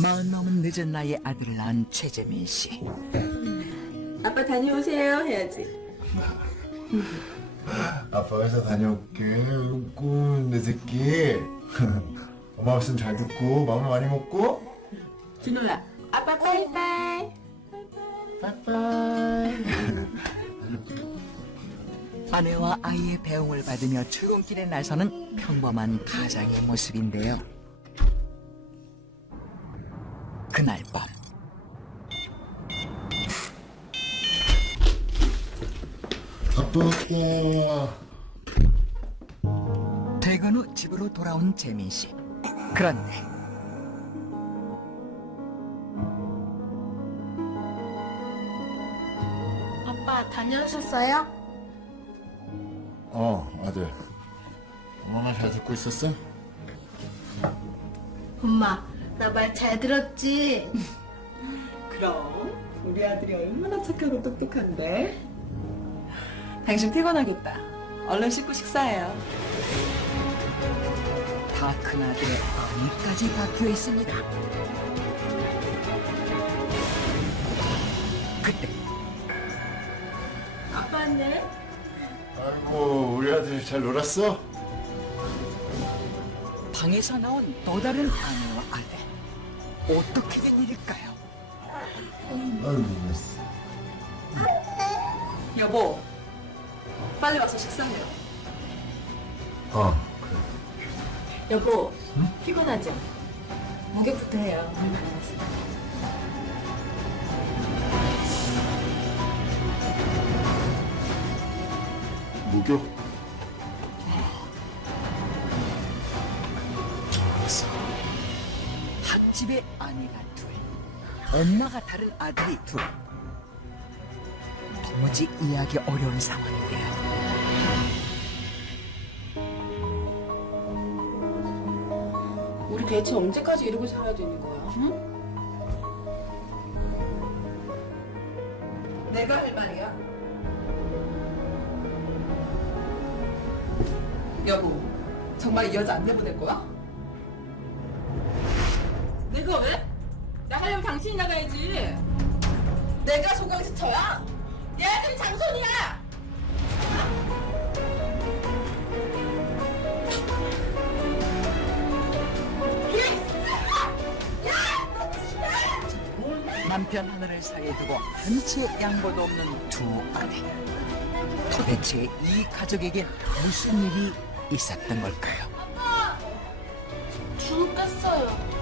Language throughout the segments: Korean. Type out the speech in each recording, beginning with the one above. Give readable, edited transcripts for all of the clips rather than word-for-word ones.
마흔 넘은 늦은 나이에 아들을 낳은 최재민 씨. 아빠 다녀오세요 해야지. 아빠 회사 다녀올게. 꿀내 새끼. 엄마 말씀 잘 듣고 마음 많이 먹고. 준호야, 아빠 빠이빠이. 빠이빠이. 아내와 아이의 배웅을 받으며 출근길에 나서는 평범한 가장의 모습인데요. 그날 밤 아빠. 퇴근 후 집으로 돌아온 재민 씨. 그런데 아빠 다녀오셨어요? 아들. 엄마 말 잘 듣고 있었어? 엄마, 나 말 잘 들었지? 그럼 우리 아들이 얼마나 착하고 똑똑한데? 당신 피곤하겠다. 얼른 씻고 식사해요. 다 큰아들의 아내까지 바뀌어 있습니다. 그때 아빠는? 아이고, 우리 아들이 잘 놀았어? 방에서 나온 또 다른 아내와 아들. 어떻게 된 일일까요? 아이고, 됐어. 여보, 빨리 와서 식사해요. 그래. 여보, 피곤하죠? 목욕부터 해요. 목욕? 한 집에 아내가 둘, 엄마가 다른 아들이 둘. 도무지 이해하기 어려운 상황인데요. 우리 대체 언제까지 이러고 살아야 되는 거야? 응? 내가 할 말이야. 여보, 정말 이 여자 안 내보낼 거야? 내가 왜? 나 하려면 당신이 나가야지. 내가 소강시쳐야? 얘는 장손이야. 남편 하나를 사이에 두고 한치의 양보도 없는 두 아내. 도대체 이 가족에겐 무슨 일이 있었던 걸까요? 줄 뺐어요.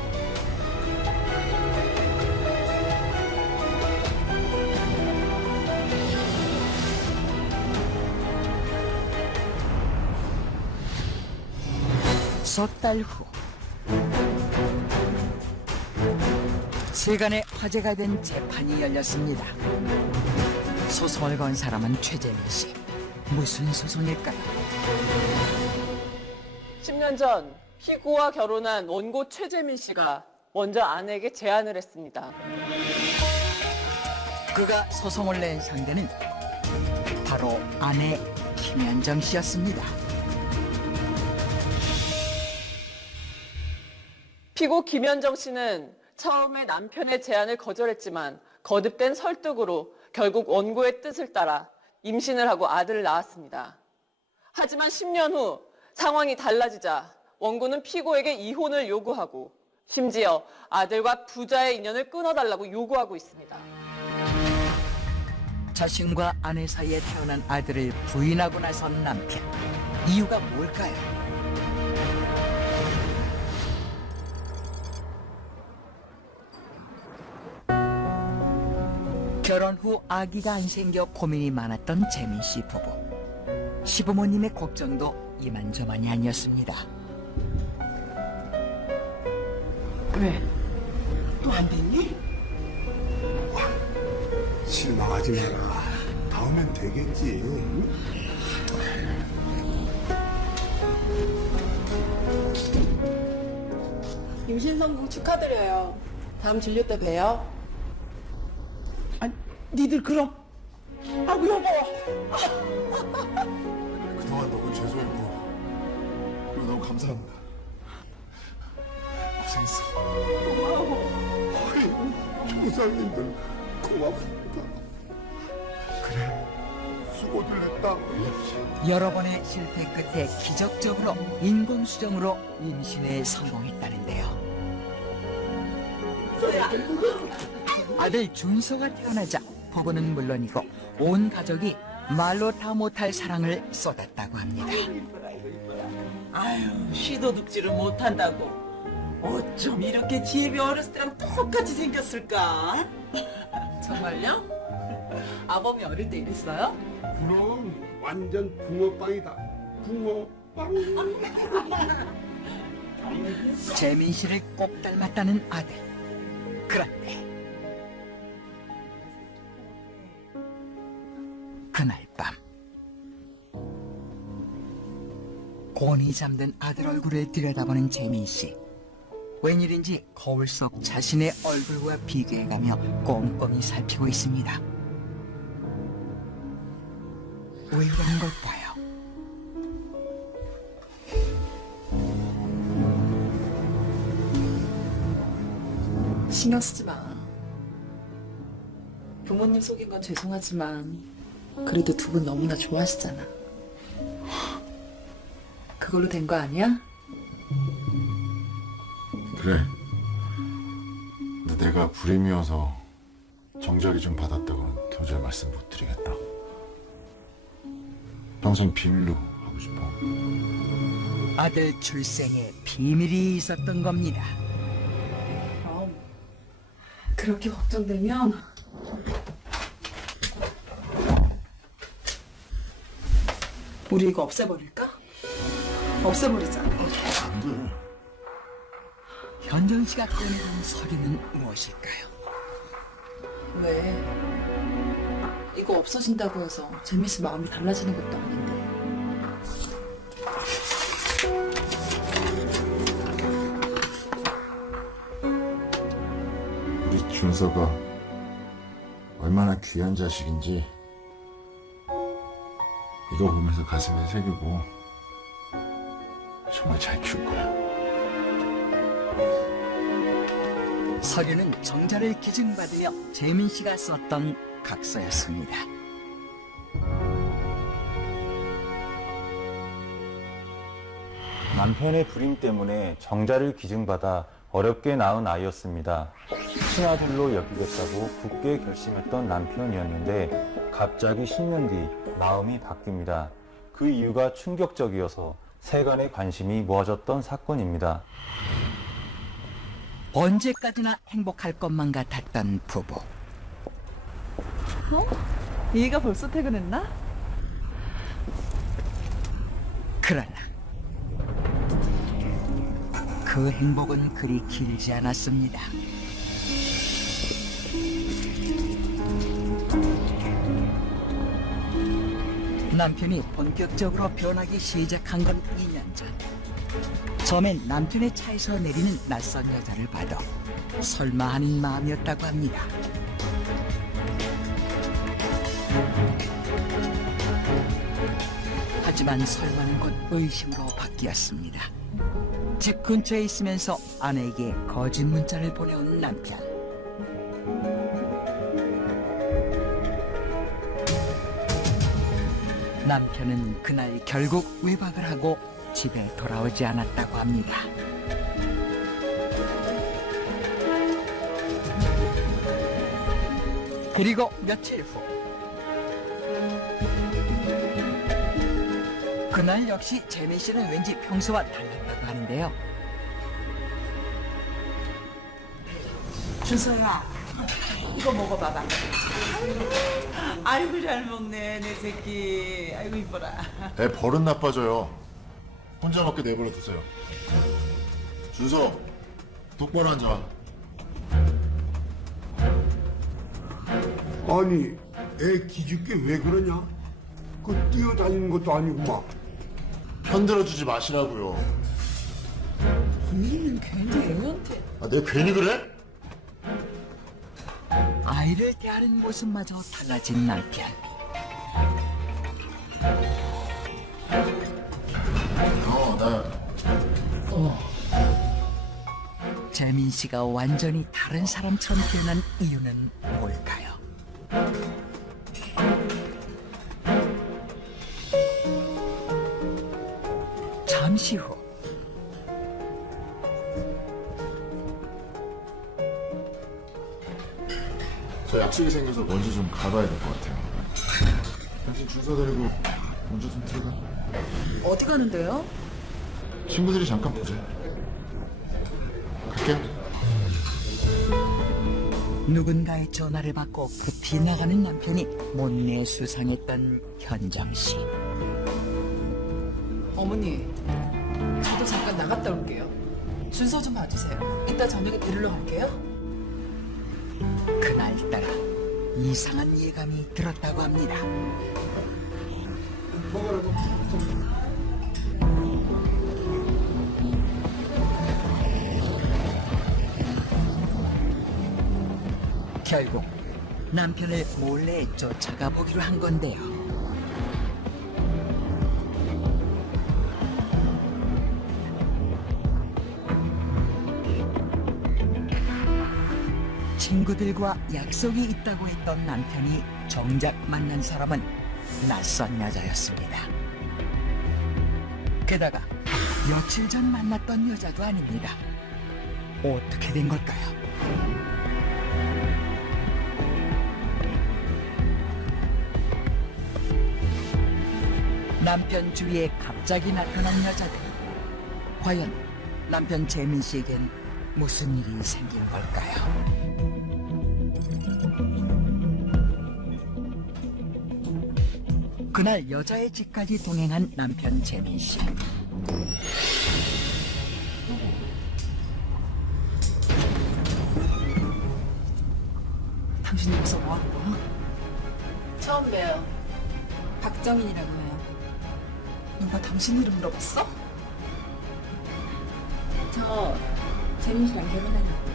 석 달 후 세간의 화제가 된 재판이 열렸습니다. 소송을 건 사람은 최재민 씨. 무슨 소송일까요? 10년 전 피고와 결혼한 원고 최재민 씨가 먼저 아내에게 제안을 했습니다. 그가 소송을 낸 상대는 바로 아내 김현정 씨였습니다. 피고 김현정 씨는 처음에 남편의 제안을 거절했지만 거듭된 설득으로 결국 원고의 뜻을 따라 임신을 하고 아들을 낳았습니다. 하지만 10년 후 상황이 달라지자 원고는 피고에게 이혼을 요구하고 심지어 아들과 부자의 인연을 끊어달라고 요구하고 있습니다. 자신과 아내 사이에 태어난 아들을 부인하고 나선 남편. 이유가 뭘까요? 결혼 후 아기가 안 생겨 고민이 많았던 재민 씨 부부. 시부모님의 걱정도 이만저만이 아니었습니다. 왜? 또 안 됐니? 실망하지 마라. 다음엔 되겠지. 임신 성공 축하드려요. 다음 진료 때 봬요. 아니, 니들 그럼. 아구 여보. 그동안 너무 죄송했고 그리고 너무 감사합니다. 고생했어. 고마워. 부장님들 고맙습니다. 그래, 수고들 했다. 여러 번의 실패 끝에 기적적으로 인공수정으로 임신에 성공했다는데요. 아들 준서가 태어나자 부부는 물론이고 온 가족이 말로 다 못할 사랑을 쏟았다고 합니다. 아유, 쉬도 득지를 못한다고. 어쩜 이렇게 지혜비 어렸을 때랑 똑같이 생겼을까? 정말요? 아범이 어릴 때 이랬어요? 그럼 완전 붕어빵이다. 붕어빵. 재민 씨를 꼭 닮았다는 아들. 그런데 그날 밤 곤히 잠든 아들 얼굴을 들여다보는 재민 씨. 웬일인지 거울 속 자신의 얼굴과 비교해가며 꼼꼼히 살피고 있습니다. 왜 그런 걸까요? 신경 쓰지 마. 부모님 속인 건 죄송하지만 그래도 두 분 너무나 좋아하시잖아. 그걸로 된 거 아니야? 그래. 근데 내가 불임이어서 정자리 좀 받았다고는 도저히 말씀 못 드리겠다. 평생 비밀로 하고 싶어. 아들 출생에 비밀이 있었던 겁니다. 그럼 그렇게 걱정되면 우리 이거 없애버릴까? 없애버리자. 안 돼. 현정 씨가 꺼내는 서류는 무엇일까요? 왜? 이거 없어진다고 해서 재민 씨 마음이 달라지는 것도 아닌데. 우리 준서가 얼마나 귀한 자식인지 이거 보면서 가슴에 새기고 정말 잘 키울 거야. 서류는 정자를 기증받으며 재민 씨가 썼던 각서였습니다. 남편의 불임 때문에 정자를 기증받아 어렵게 낳은 아이였습니다. 친아들로 여기겠다고 굳게 결심했던 남편이었는데 갑자기 10년 뒤 마음이 바뀝니다. 그 이유가 충격적이어서 세간의 관심이 모아졌던 사건입니다. 언제까지나 행복할 것만 같았던 부부. 얘가 벌써 퇴근했나? 그러나 그 행복은 그리 길지 않았습니다. 남편이 본격적으로 변하기 시작한 건 2년 전. 처음엔 남편의 차에서 내리는 낯선 여자를 봐도 설마 하는 마음이었다고 합니다. 하지만 설마는 곧 의심으로 바뀌었습니다. 집 근처에 있으면서 아내에게 거짓 문자를 보내온 남편. 남편은 그날 결국 외박을 하고 집에 돌아오지 않았다고 합니다. 그리고 며칠 후 그날 역시 재민 씨는 왠지 평소와 달랐다고 하는데요. 준서야, 이거 먹어봐봐. 아이고 잘 먹네 내 새끼. 아이고 이뻐라. 애 버릇 나빠져요. 혼자 먹게 내버려 두세요. 준서, 똑바로 앉아. 아니, 애 기죽게 왜 그러냐? 그 뛰어다니는 것도 아니고 막. 편들어주지 마시라고요. 언니는 괜히 애한테. 아, 내가 괜히 그래? 아이를 대하는 모습마저 달라진 남편. 재민 씨가 완전히 다른 사람처럼 변한 이유는 뭘까요? 잠시 후 저 약속이 생겨서 먼저 좀 가봐야 될 것 같아요. 당신 준서 데리고 먼저 좀 들어가. 어디 가는데요? 친구들이 잠깐 보자. 갈게요. 누군가의 전화를 받고 급히 나가는 남편이 못내 수상했던 현정 씨. 어머니, 저도 잠깐 나갔다 올게요. 준서 좀 봐주세요. 이따 저녁에 데리러 갈게요. 그날따라 이상한 예감이 들었다고 합니다. 결국 남편을 몰래 쫓아가 보기로 한 건데요. 친구들과 약속이 있다고 했던 남편이 정작 만난 사람은 낯선 여자였습니다. 게다가 며칠 전 만났던 여자도 아닙니다. 어떻게 된 걸까요? 남편 주위에 갑자기 나타난 여자들. 과연 남편 재민 씨에겐 무슨 일이 생긴 걸까요? 그날 여자의 집까지 동행한 남편 재민 씨. 당신 여기서 뭐 하는 거야? 처음 봬요. 박정인이라고 해요. 누가 당신 이름 물어봤어? 저 재민 씨랑 결혼하려고요.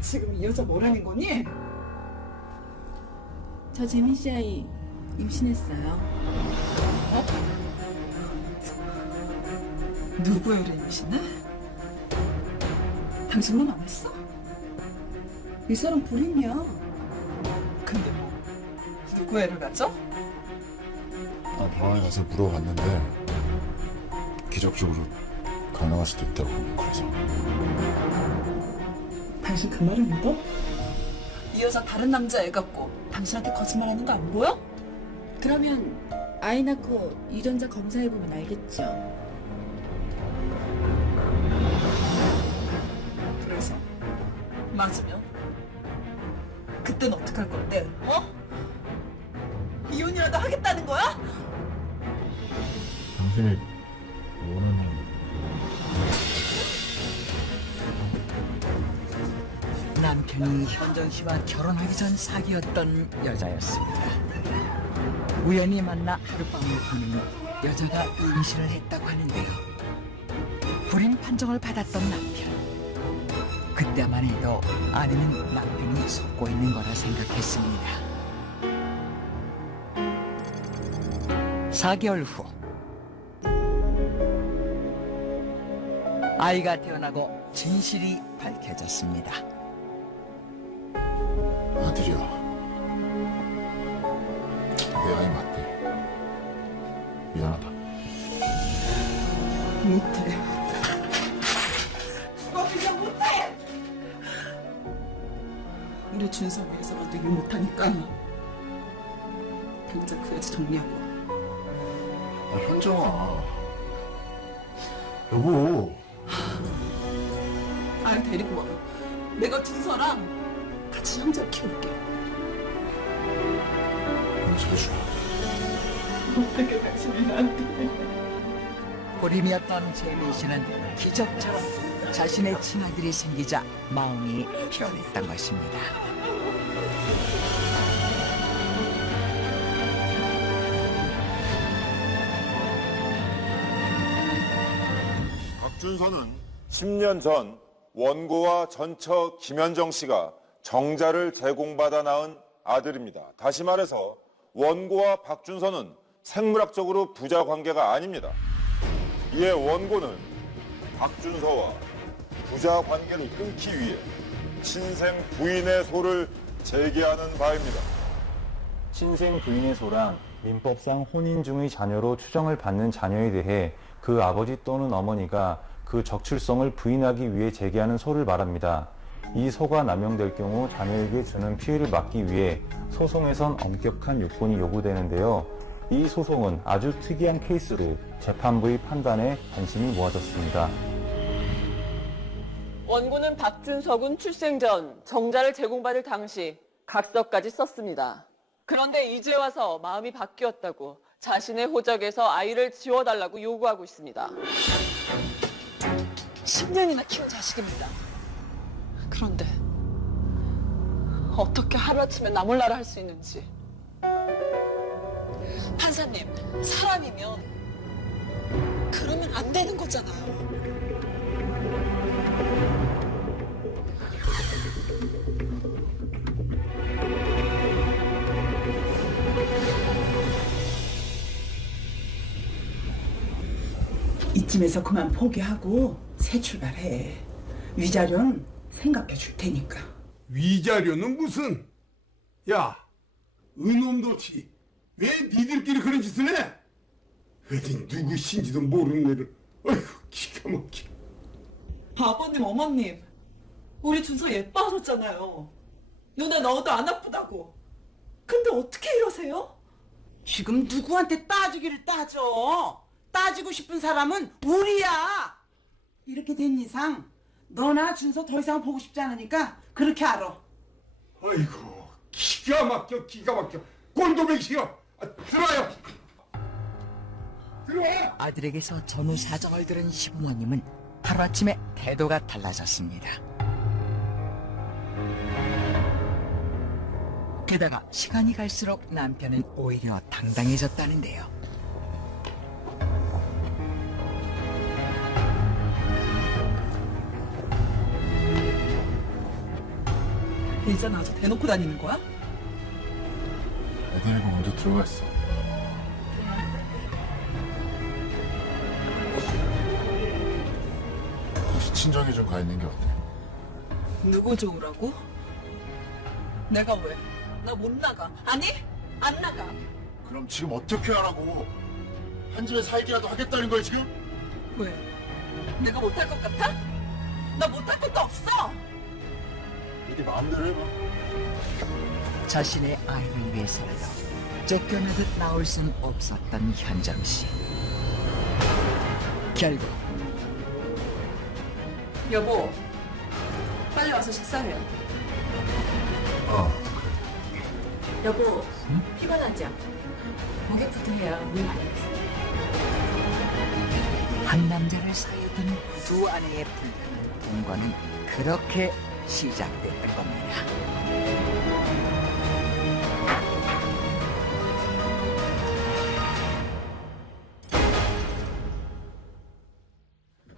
지금 이 여자 뭐라는 거니? 저 재민 씨 아이 임신했어요. 누구의 애를 임신해? 당신만 안 했어? 이 사람 불임이야. 근데 뭐 누구 애를 가져? 병원에 가서 물어봤는데 기적적으로 가능할 수도 있다고. 그래서 당신 그 말을 믿어? 이 여자 다른 남자 애 같고 당신한테 거짓말하는 거 안 보여? 그러면 아이 낳고 유전자 검사해보면 알겠죠. 그래서 맞으면 그땐 어떡할 건데? 어? 이혼이라도 하겠다는 거야? 당신이 원하는 남편이 현정 씨와 결혼하기 전 사귀었던 여자였습니다. 우연히 만나 하룻밤을 보는 여자가 임신을 했다고 하는데요. 불임 판정을 받았던 남편. 그때만 해도 아내는 남편이 속고 있는 거라 생각했습니다. 4개월 후 아이가 태어나고 진실이 밝혀졌습니다. 아들이야. 내 아이 맞대. 미안하다. 못해. 너 그냥 못해! 우리 준서 위해서라도 일 못하니까 당장 그 여자 정리하고 와. 현정아. 여보. 아이 데리고 와. 내가 준서랑 같이 형제를 키울게. 용서해줘. 어떻게 당신이 나한테. 불임이었던 재민 씨는 기적처럼 자신의 친아들이 생기자 마음이 편했던 것입니다. 박준서는 10년 전 원고와 전처 김현정 씨가 정자를 제공받아 낳은 아들입니다. 다시 말해서 원고와 박준서는 생물학적으로 부자 관계가 아닙니다. 이에 원고는 박준서와 부자 관계를 끊기 위해 친생 부인의 소를 제기하는 바입니다. 친생 부인의 소란 민법상 혼인 중의 자녀로 추정을 받는 자녀에 대해 그 아버지 또는 어머니가 그 적출성을 부인하기 위해 제기하는 소를 말합니다. 이 소가 남용될 경우 자녀에게 주는 피해를 막기 위해 소송에선 엄격한 요건이 요구되는데요. 이 소송은 아주 특이한 케이스로 재판부의 판단에 관심이 모아졌습니다. 원고는 박준석은 출생 전 정자를 제공받을 당시 각서까지 썼습니다. 그런데 이제 와서 마음이 바뀌었다고 자신의 호적에서 아이를 지워달라고 요구하고 있습니다. 10년이나 키운 자식입니다. 그런데 어떻게 하루아침에 나 몰라라 할 수 있는지. 판사님, 사람이면 그러면 안 되는 거잖아요. 이쯤에서 그만 포기하고 새 출발해. 위자료는 생각해 줄 테니까. 위자료는 무슨? 야, 의놈도치 왜 니들끼리 그런 짓을 해? 어디 누구신지도 모르는 애를. 어휴, 기가 막혀. 아버님, 어머님, 우리 준서 예뻐하셨잖아요. 눈에 넣어도 안 아프다고. 근데 어떻게 이러세요? 지금 누구한테 따지기를 따져? 따지고 싶은 사람은 우리야. 이렇게 된 이상 너나 준서 더 이상 보고 싶지 않으니까 그렇게 알아. 아이고, 기가 막혀, 기가 막혀. 꼴도 보기 싫어. 들어와요. 들어와. 아들에게서 전후 사정을 들은 시부모님은 하루아침에 태도가 달라졌습니다. 게다가 시간이 갈수록 남편은 오히려 당당해졌다는데요. 이제 아주 대놓고 다니는 거야? 애들이고 먼저 들어가 있어. 혹시 친정에 좀 가 있는 게 어때? 누구 좋으라고? 내가 왜? 나 못 나가. 아니, 안 나가. 그럼 지금 어떻게 하라고? 한 집에 살기라도 하겠다는 거야 지금? 왜? 내가 못할 것 같아? 나 못할 것도 없어. 이렇게 마음대로 해봐. 자신의 아이를 위해서라도 쫓겨나듯 나올 순 없었던 현정 씨. 결국 여보, 빨리 와서 식사해요. 여보, 피곤하죠? 목욕부터 해요. 물 많이 마세요. 한 남자를 사이에 둔 두 아내의 불편한 동거는 그렇게 시작됐던 겁니다.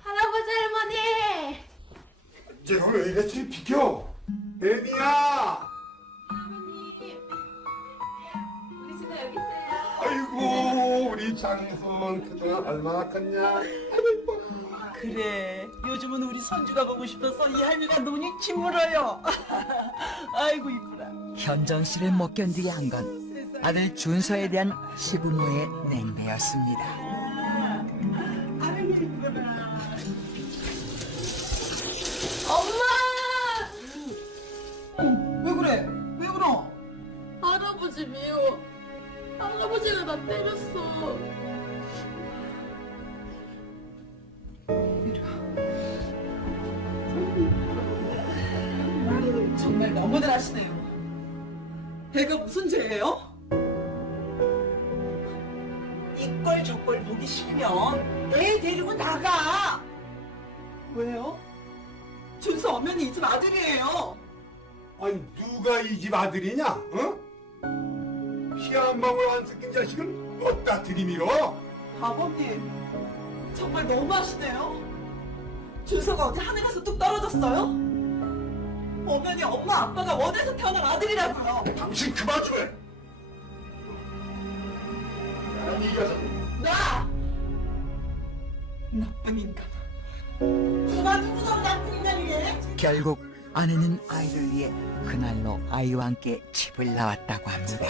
할아버지 할머니! 제가 왜 이랬지? 비켜. 애미야. 할머니! 우리 진아 여기 있어요. 아이고, 우리 장손 그동안 얼마나 컸냐? 아이고, 그래, 요즘은 우리 손주가 보고 싶어서 이 할미가 눈이 침물어요. 아이고 이쁘라. 현정 씨를 못 견디게 한 건 아들 준서에 대한 시부모의 냉배였습니다. 엄마! 왜 그래? 왜 그러? 할아버지 미워. 할아버지가 나 때렸어. 정말 너무들 하시네요. 애가 무슨 죄예요? 이꼴 저꼴 보기 싫으면 애 데리고 나가. 왜요? 준서 엄연히 이 집 아들이에요. 아니 누가 이 집 아들이냐? 어? 피 한 방울 안 섞인 자식은 어디다 들이밀어? 아버님, 정말 너무하시네요. 준서가 어디 하늘에서 뚝 떨어졌어요? 엄연히 엄마 아빠가 원해서 태어난 아들이라고요. 당신 그만 좀 해. 나는 이겨서 나! 나쁜 인간. 누가 누구나 나쁘냐니. 결국 아내는 아이를 위해 그날로 아이와 함께 집을 나왔다고 합니다.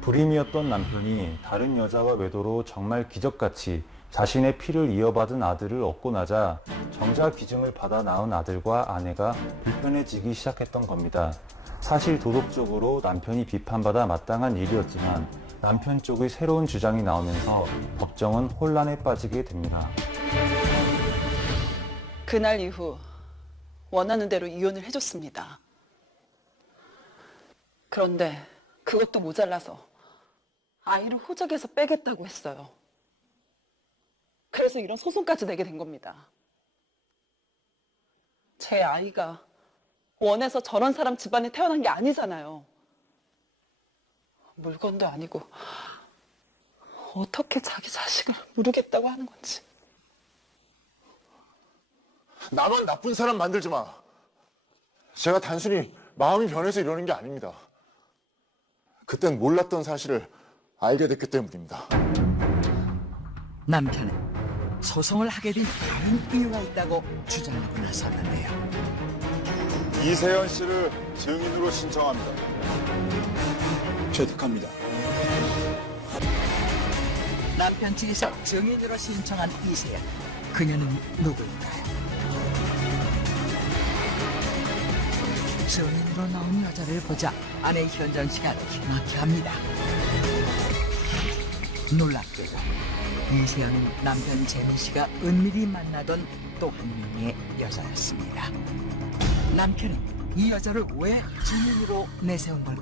불임이었던 남편이 다른 여자와 외도로 정말 기적같이 자신의 피를 이어받은 아들을 얻고 나자 정자 기증을 받아 낳은 아들과 아내가 불편해지기 시작했던 겁니다. 사실 도덕적으로 남편이 비판받아 마땅한 일이었지만 남편 쪽의 새로운 주장이 나오면서 법정은 혼란에 빠지게 됩니다. 그날 이후 원하는 대로 이혼을 해줬습니다. 그런데 그것도 모자라서 아이를 호적에서 빼겠다고 했어요. 그래서 이런 소송까지 내게 된 겁니다. 제 아이가 원해서 저런 사람 집안에 태어난 게 아니잖아요. 물건도 아니고 어떻게 자기 자식을 모르겠다고 하는 건지. 나만 나쁜 사람 만들지 마. 제가 단순히 마음이 변해서 이러는 게 아닙니다. 그땐 몰랐던 사실을 알게 됐기 때문입니다. 남편은 소송을 하게 된 다른 이유가 있다고 주장하고 나섰는데요. 이세연 씨를 증인으로 신청합니다. 채택합니다. 남편 측에서 증인으로 신청한 이세연. 그녀는 누구일까요? 증인으로 나온 여자를 보자 아내 현정 씨가 기막혀 합니다. 놀랍게도 이세연은 남편 재민 씨가 은밀히 만나던 또 한 명의 여자였습니다. 남편은 이 여자를 왜 증인으로 내세운 걸까요?